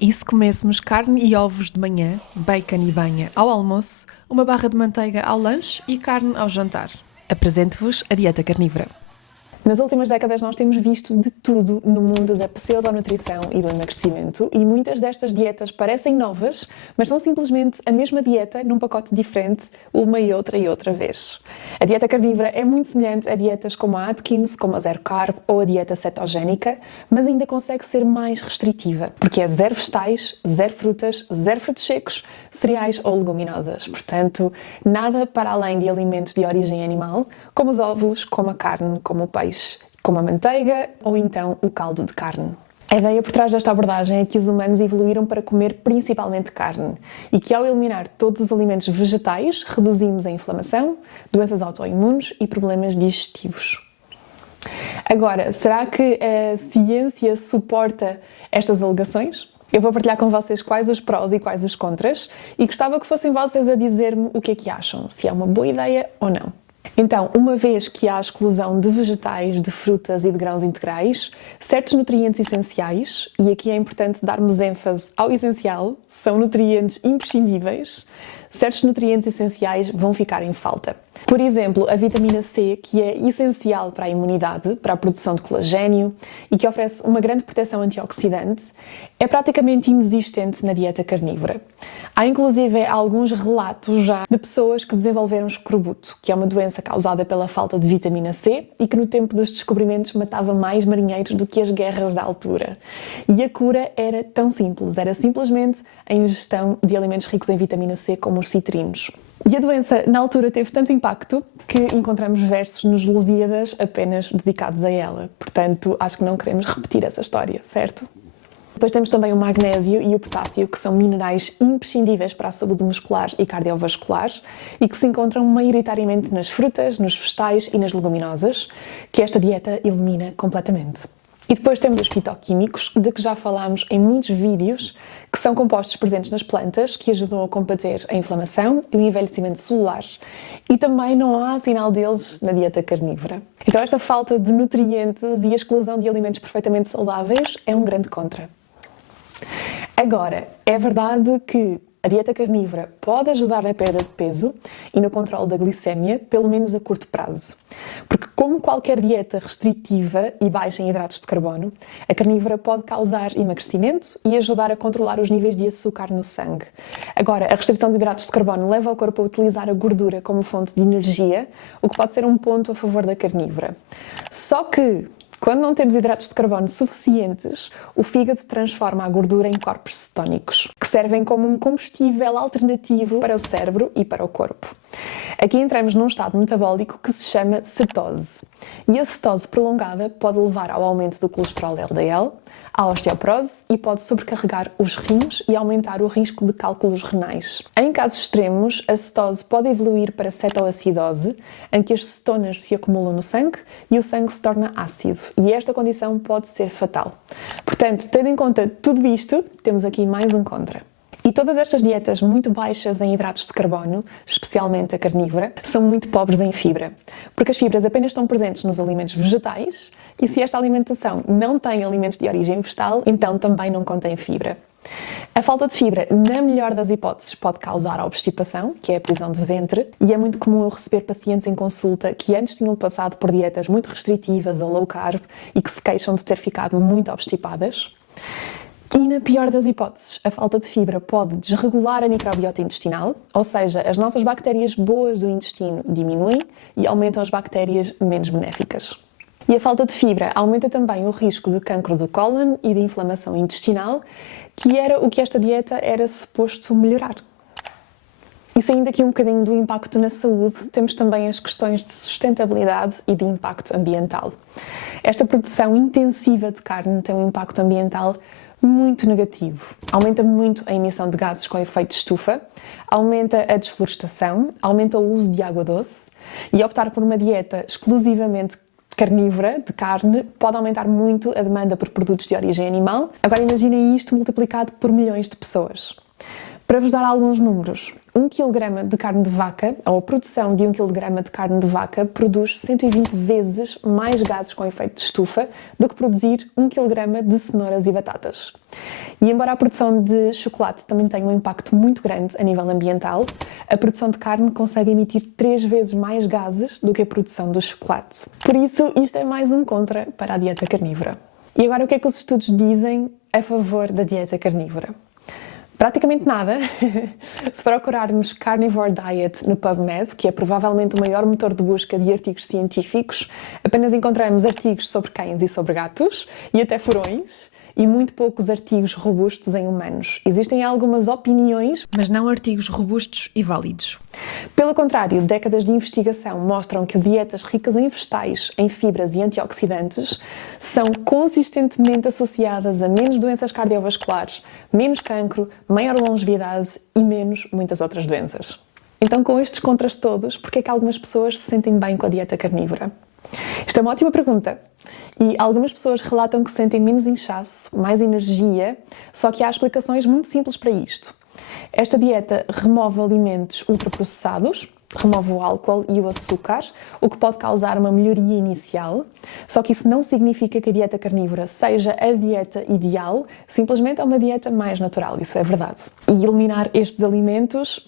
E se comêssemos carne e ovos de manhã, bacon e banha ao almoço, uma barra de manteiga ao lanche e carne ao jantar? Apresento-vos a dieta carnívora. Nas últimas décadas nós temos visto de tudo no mundo da pseudonutrição e do emagrecimento e muitas destas dietas parecem novas, mas são simplesmente a mesma dieta num pacote diferente uma e outra vez. A dieta carnívora é muito semelhante a dietas como a Atkins, como a Zero Carb ou a dieta cetogénica, mas ainda consegue ser mais restritiva, porque é zero vegetais, zero frutas, zero frutos secos, cereais ou leguminosas. Portanto, nada para além de alimentos de origem animal, como os ovos, como a carne, como o peixe, como a manteiga ou então o caldo de carne. A ideia por trás desta abordagem é que os humanos evoluíram para comer principalmente carne e que ao eliminar todos os alimentos vegetais reduzimos a inflamação, doenças autoimunes e problemas digestivos. Agora, será que a ciência suporta estas alegações? Eu vou partilhar com vocês quais os prós e quais os contras e gostava que fossem vocês a dizer-me o que é que acham, se é uma boa ideia ou não. Então, uma vez que há a exclusão de vegetais, de frutas e de grãos integrais, certos nutrientes essenciais, e aqui é importante darmos ênfase ao essencial, são nutrientes imprescindíveis, certos nutrientes essenciais vão ficar em falta. Por exemplo, a vitamina C, que é essencial para a imunidade, para a produção de colagênio e que oferece uma grande proteção antioxidante, é praticamente inexistente na dieta carnívora. Há inclusive alguns relatos já de pessoas que desenvolveram escorbuto, que é uma doença causada pela falta de vitamina C e que no tempo dos descobrimentos matava mais marinheiros do que as guerras da altura. E a cura era tão simples, era simplesmente a ingestão de alimentos ricos em vitamina C como os citrinos. E a doença na altura teve tanto impacto que encontramos versos nos Lusíadas apenas dedicados a ela. Portanto, acho que não queremos repetir essa história, certo? Depois temos também o magnésio e o potássio, que são minerais imprescindíveis para a saúde muscular e cardiovascular e que se encontram maioritariamente nas frutas, nos vegetais e nas leguminosas, que esta dieta elimina completamente. E depois temos os fitoquímicos, de que já falámos em muitos vídeos, que são compostos presentes nas plantas que ajudam a combater a inflamação e o envelhecimento celular. E também não há sinal deles na dieta carnívora. Então esta falta de nutrientes e a exclusão de alimentos perfeitamente saudáveis é um grande contra. Agora, é verdade que a dieta carnívora pode ajudar na perda de peso e no controle da glicémia, pelo menos a curto prazo. Porque, como qualquer dieta restritiva e baixa em hidratos de carbono, a carnívora pode causar emagrecimento e ajudar a controlar os níveis de açúcar no sangue. Agora, a restrição de hidratos de carbono leva o corpo a utilizar a gordura como fonte de energia, o que pode ser um ponto a favor da carnívora. Só que, quando não temos hidratos de carbono suficientes, o fígado transforma a gordura em corpos cetónicos, que servem como um combustível alternativo para o cérebro e para o corpo. Aqui entramos num estado metabólico que se chama cetose. E a cetose prolongada pode levar ao aumento do colesterol LDL, à osteoporose e pode sobrecarregar os rins e aumentar o risco de cálculos renais. Em casos extremos, a cetose pode evoluir para cetoacidose, em que as cetonas se acumulam no sangue e o sangue se torna ácido. E esta condição pode ser fatal. Portanto, tendo em conta tudo isto, temos aqui mais um contra. E todas estas dietas muito baixas em hidratos de carbono, especialmente a carnívora, são muito pobres em fibra, porque as fibras apenas estão presentes nos alimentos vegetais e se esta alimentação não tem alimentos de origem vegetal, então também não contém fibra. A falta de fibra, na melhor das hipóteses, pode causar obstipação, que é a prisão de ventre, e é muito comum eu receber pacientes em consulta que antes tinham passado por dietas muito restritivas ou low carb e que se queixam de ter ficado muito obstipadas. E na pior das hipóteses, a falta de fibra pode desregular a microbiota intestinal, ou seja, as nossas bactérias boas do intestino diminuem e aumentam as bactérias menos benéficas. E a falta de fibra aumenta também o risco de cancro do cólon e de inflamação intestinal, que era o que esta dieta era suposto melhorar. E saindo aqui um bocadinho do impacto na saúde, temos também as questões de sustentabilidade e de impacto ambiental. Esta produção intensiva de carne tem um impacto ambiental muito negativo. Aumenta muito a emissão de gases com efeito de estufa, aumenta a desflorestação, aumenta o uso de água doce e optar por uma dieta exclusivamente carnívora, de carne, pode aumentar muito a demanda por produtos de origem animal. Agora imaginem isto multiplicado por milhões de pessoas. Para vos dar alguns números, 1 kg de carne de vaca, ou a produção de 1 kg de carne de vaca, produz 120 vezes mais gases com efeito de estufa do que produzir 1 kg de cenouras e batatas. E embora a produção de chocolate também tenha um impacto muito grande a nível ambiental, a produção de carne consegue emitir 3 vezes mais gases do que a produção do chocolate. Por isso, isto é mais um contra para a dieta carnívora. E agora, o que é que os estudos dizem a favor da dieta carnívora? Praticamente nada. Se procurarmos Carnivore Diet no PubMed, que é provavelmente o maior motor de busca de artigos científicos, apenas encontramos artigos sobre cães e sobre gatos, e até furões, e muito poucos artigos robustos em humanos. Existem algumas opiniões, Mas não artigos robustos e válidos. Pelo contrário, décadas de investigação mostram que dietas ricas em vegetais, em fibras e antioxidantes são consistentemente associadas a menos doenças cardiovasculares, menos cancro, maior longevidade e menos muitas outras doenças. Então, com estes contras todos, por que é que algumas pessoas se sentem bem com a dieta carnívora? Isto é uma ótima pergunta. E algumas pessoas relatam que sentem menos inchaço, mais energia, só que há explicações muito simples para isto. Esta dieta remove alimentos ultraprocessados, remove o álcool e o açúcar, o que pode causar uma melhoria inicial, só que isso não significa que a dieta carnívora seja a dieta ideal, simplesmente é uma dieta mais natural, isso é verdade. E eliminar estes alimentos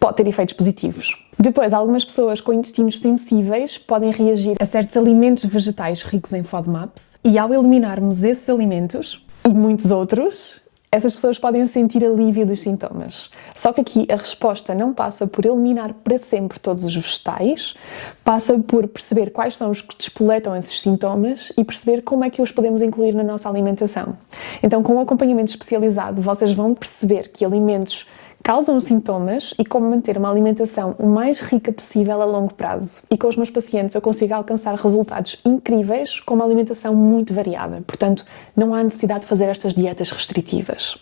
pode ter efeitos positivos. Depois, algumas pessoas com intestinos sensíveis podem reagir a certos alimentos vegetais ricos em FODMAPs e ao eliminarmos esses alimentos e muitos outros, essas pessoas podem sentir alívio dos sintomas. Só que aqui a resposta não passa por eliminar para sempre todos os vegetais, passa por perceber quais são os que despoletam esses sintomas e perceber como é que os podemos incluir na nossa alimentação. Então, com um acompanhamento especializado, vocês vão perceber que alimentos causam os sintomas e como manter uma alimentação o mais rica possível a longo prazo. E com os meus pacientes eu consigo alcançar resultados incríveis com uma alimentação muito variada. Portanto, não há necessidade de fazer estas dietas restritivas.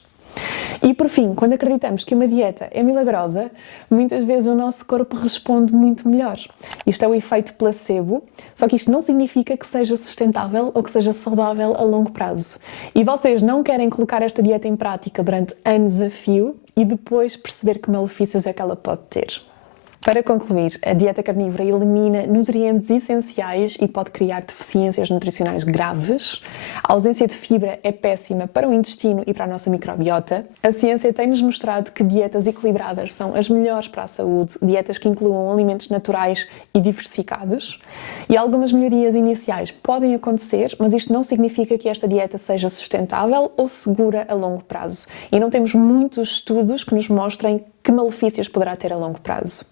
E por fim, quando acreditamos que uma dieta é milagrosa, muitas vezes o nosso corpo responde muito melhor. Isto é o efeito placebo, só que isto não significa que seja sustentável ou que seja saudável a longo prazo. E vocês não querem colocar esta dieta em prática durante anos a fio e depois perceber que malefícios é que ela pode ter. Para concluir, a dieta carnívora elimina nutrientes essenciais e pode criar deficiências nutricionais graves. A ausência de fibra é péssima para o intestino e para a nossa microbiota. A ciência tem-nos mostrado que dietas equilibradas são as melhores para a saúde, dietas que incluam alimentos naturais e diversificados. E algumas melhorias iniciais podem acontecer, mas isto não significa que esta dieta seja sustentável ou segura a longo prazo. E não temos muitos estudos que nos mostrem que malefícios poderá ter a longo prazo.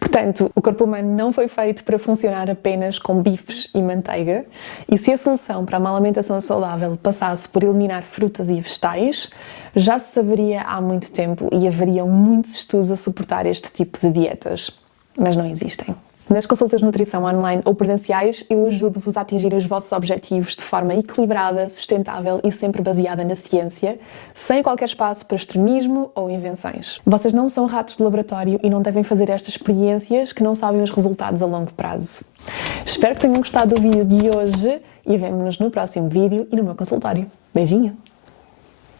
Portanto, o corpo humano não foi feito para funcionar apenas com bifes e manteiga, e se a solução para uma alimentação saudável passasse por eliminar frutas e vegetais, já se saberia há muito tempo e haveriam muitos estudos a suportar este tipo de dietas, mas não existem. Nas consultas de nutrição online ou presenciais, eu ajudo-vos a atingir os vossos objetivos de forma equilibrada, sustentável e sempre baseada na ciência, sem qualquer espaço para extremismo ou invenções. Vocês não são ratos de laboratório e não devem fazer estas experiências que não sabem os resultados a longo prazo. Espero que tenham gostado do vídeo de hoje e vemo-nos no próximo vídeo e no meu consultório. Beijinho!